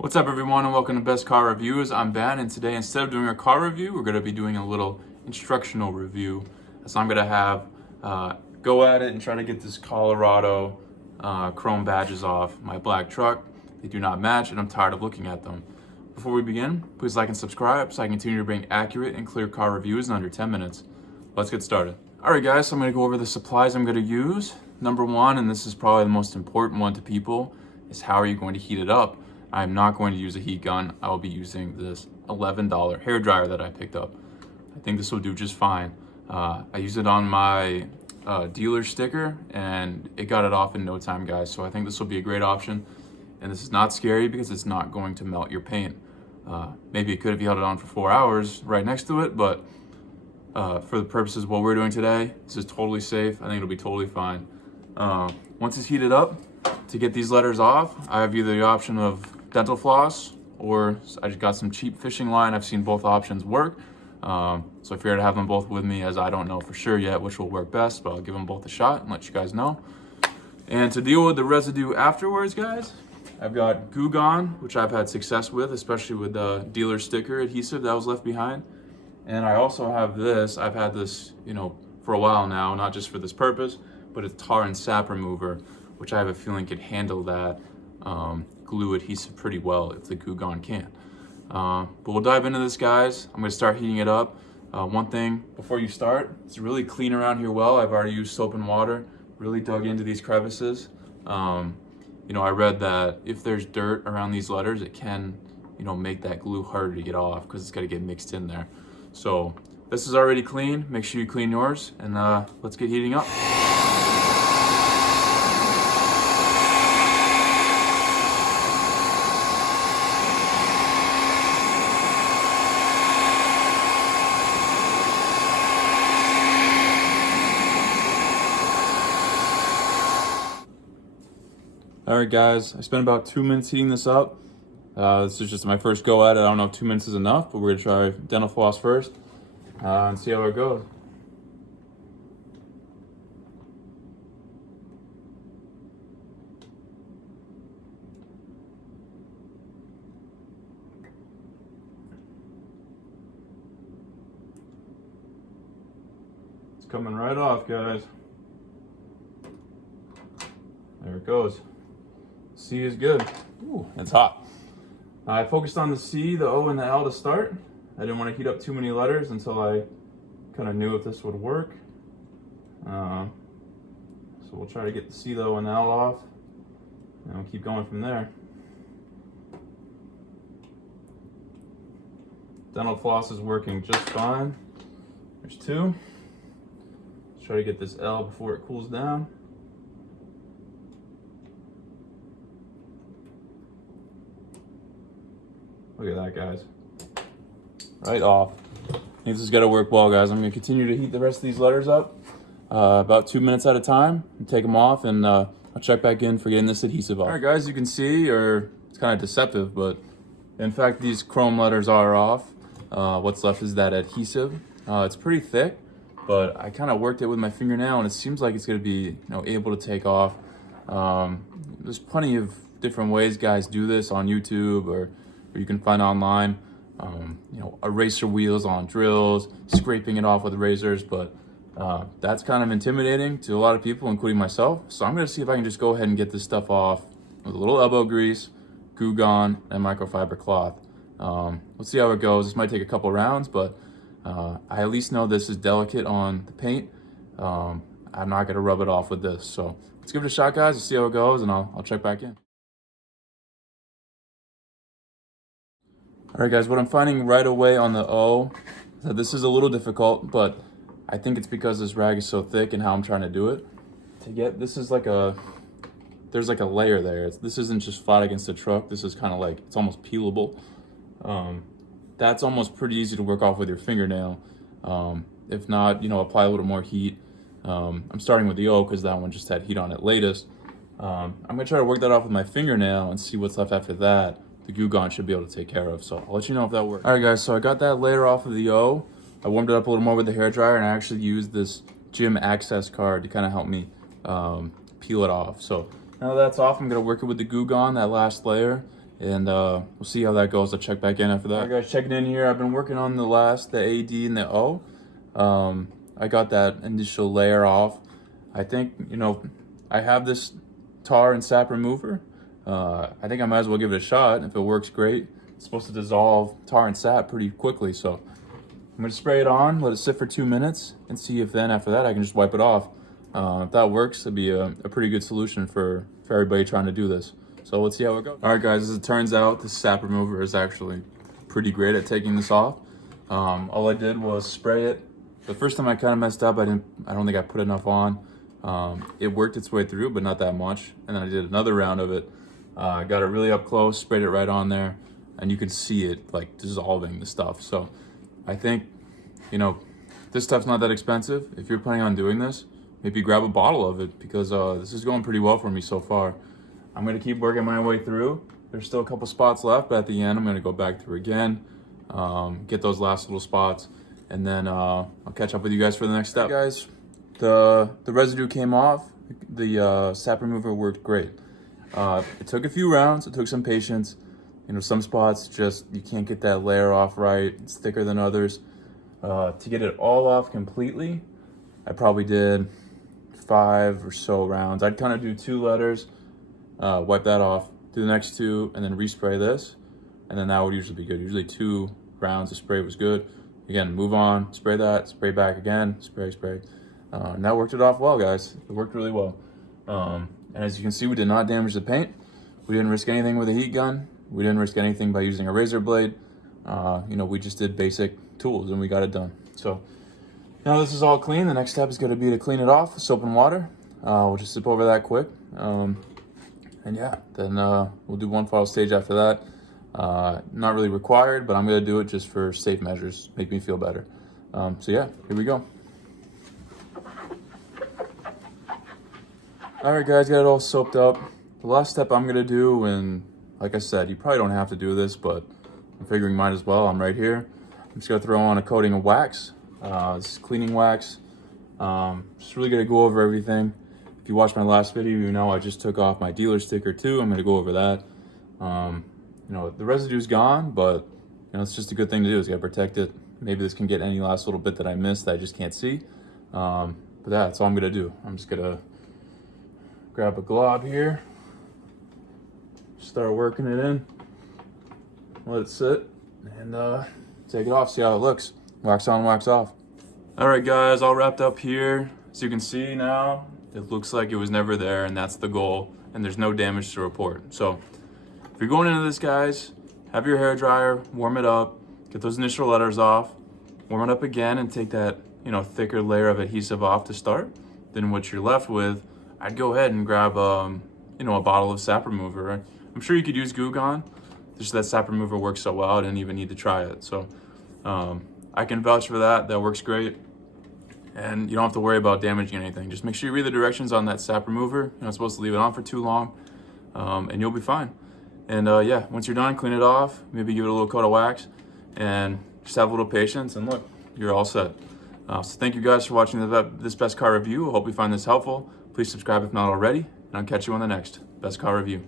What's up everyone and welcome to Best Car Reviews. I'm Ben, and today instead of doing a car review, we're going to be doing a little instructional review. So I'm going to have go at it and try to get this Colorado chrome badges off my black truck. They do not match and I'm tired of looking at them. Before we begin, please like and subscribe so I continue to bring accurate and clear car reviews in under 10 minutes. Let's get started. Alright guys, so I'm going to go over the supplies I'm going to use. Number one, and this is probably the most important one to people, is how are you going to heat it up? I'm not going to use a heat gun. I will be using this $11 hair dryer that I picked up. I think this will do just fine. I used it on my dealer sticker and it got it off in no time, guys. So I think this will be a great option. And this is not scary because it's not going to melt your paint. Maybe it could if you held it on for 4 hours right next to it, but for the purposes of what we're doing today, this is totally safe. I think it'll be totally fine. Once it's heated up, to get these letters off, I have either the option of dental floss, or I just got some cheap fishing line. I've seen both options work. So I figured I'd have them both with me, as I don't know for sure yet which will work best, but I'll give them both a shot and let you guys know. And to deal with the residue afterwards, guys, I've got Goo Gone, which I've had success with, especially with the dealer sticker adhesive that was left behind. And I also have this. I've had this, for a while now, not just for this purpose, but it's tar and sap remover, which I have a feeling could handle that glue adhesive pretty well if the Goo Gone can't. But we'll dive into this, guys. I'm gonna start heating it up. One thing before you start, it's really clean around here well. I've already used soap and water, really dug into these crevices. I read that if there's dirt around these letters, it can, make that glue harder to get off because it's gotta get mixed in there. So this is already clean. Make sure you clean yours, and let's get heating up. Alright guys, I spent about 2 minutes heating this up. This is just my first go at it. I don't know if 2 minutes is enough, but we're gonna try dental floss first and see how it goes. It's coming right off, guys. There it goes. C is good. Ooh, it's hot. I focused on the C, the O, and the L to start. I didn't want to heat up too many letters until I kind of knew if this would work. So we'll try to get the C, the O, and the L off, and we'll keep going from there. Dental floss is working just fine. There's two. Let's try to get this L before it cools down. Look at that, guys. Right off. I think this is gonna work well, guys. I'm gonna continue to heat the rest of these letters up about 2 minutes at a time and take them off, and I'll check back in for getting this adhesive off. All right, guys, you can see, or it's kind of deceptive, but in fact, these chrome letters are off. What's left is that adhesive. It's pretty thick, but I kind of worked it with my fingernail, and it seems like it's gonna be, able to take off. There's plenty of different ways guys do this on YouTube, or you can find online, eraser wheels on drills, scraping it off with razors, but that's kind of intimidating to a lot of people, including myself. So I'm gonna see if I can just go ahead and get this stuff off with a little elbow grease, Goo Gone, and microfiber cloth. Let's see how it goes. This might take a couple rounds, but I at least know this is delicate on the paint. I'm not gonna rub it off with this. So let's give it a shot, guys. Let's see how it goes, and I'll check back in. All right, guys, what I'm finding right away on the O is that this is a little difficult, but I think it's because this rag is so thick and how I'm trying to do it. This is like there's like a layer there. This isn't just flat against the truck. This is kind of like, it's almost peelable. That's almost pretty easy to work off with your fingernail. If not, apply a little more heat. I'm starting with the O because that one just had heat on it latest. I'm gonna try to work that off with my fingernail and see what's left after that. The Goo Gone should be able to take care of. So I'll let you know if that works. All right, guys, so I got that layer off of the O. I warmed it up a little more with the hairdryer, and I actually used this gym access card to kind of help me peel it off. So now that that's off, I'm gonna work it with the Goo Gone, that last layer, and we'll see how that goes. I'll check back in after that. All right, guys, checking in here. I've been working on the AD and the O. I got that initial layer off. I think, I have this tar and sap remover. I think I might as well give it a shot. If it works, great. It's supposed to dissolve tar and sap pretty quickly, so I'm gonna spray it on, let it sit for 2 minutes, and see if then after that I can just wipe it off. If that works, it'd be a pretty good solution for everybody trying to do this. So let's see how it goes. All right, guys, as it turns out, the sap remover is actually pretty great at taking this off. All I did was spray it. The first time I kind of messed up. I don't think I put enough on. It worked its way through, but not that much. And then I did another round of it. Got it really up close, sprayed it right on there, and you can see it like dissolving the stuff. So I think, this stuff's not that expensive. If you're planning on doing this, maybe grab a bottle of it, because this is going pretty well for me so far. I'm gonna keep working my way through. There's still a couple spots left, but at the end, I'm gonna go back through again, get those last little spots, and then I'll catch up with you guys for the next step. Hey guys, the residue came off. The sap remover worked great. It took a few rounds. It took some patience. Some spots just, you can't get that layer off right. It's thicker than others. To get it all off completely, I probably did 5 or so rounds. I'd kind of do 2 letters, wipe that off, do the next 2, and then respray this. And then that would usually be good. Usually 2 rounds of spray was good. Again, move on, spray that, spray back again, spray. And that worked it off well, guys. It worked really well. And as you can see, we did not damage the paint. We didn't risk anything with a heat gun. We didn't risk anything by using a razor blade. We just did basic tools and we got it done. So now this is all clean. The next step is going to be to clean it off with soap and water. We'll just sip over that quick. And yeah, then we'll do one final stage after that. Not really required, but I'm going to do it just for safe measures, make me feel better. So yeah, here we go. All right, guys, got it all soaped up. The last step I'm gonna do, and like I said, you probably don't have to do this, but I'm figuring might as well. I'm right here. I'm just gonna throw on a coating of wax. This is cleaning wax. Just really gonna go over everything. If you watched my last video, you know I just took off my dealer sticker too. I'm gonna go over that. The residue's gone, but it's just a good thing to do. It's gotta protect it. Maybe this can get any last little bit that I missed that I just can't see. But that's all I'm gonna do. I'm just gonna grab a glob here, start working it in, let it sit, and take it off, see how it looks. Wax on, wax off. All right, guys, all wrapped up here. As you can see now, it looks like it was never there, and that's the goal, and there's no damage to report. So if you're going into this, guys, have your hair dryer, warm it up, get those initial letters off, warm it up again, and take that thicker layer of adhesive off to start. Then what you're left with, I'd go ahead and grab a bottle of sap remover. I'm sure you could use Goo Gone, just that sap remover works so well, I didn't even need to try it. So I can vouch for that. That works great. And you don't have to worry about damaging anything. Just make sure you read the directions on that sap remover. You're not supposed to leave it on for too long, and you'll be fine. And yeah, once you're done, clean it off, maybe give it a little coat of wax, and just have a little patience, and look, you're all set. So thank you guys for watching this Best Car Review. I hope you find this helpful. Please subscribe if not already, and I'll catch you on the next Best Car Review.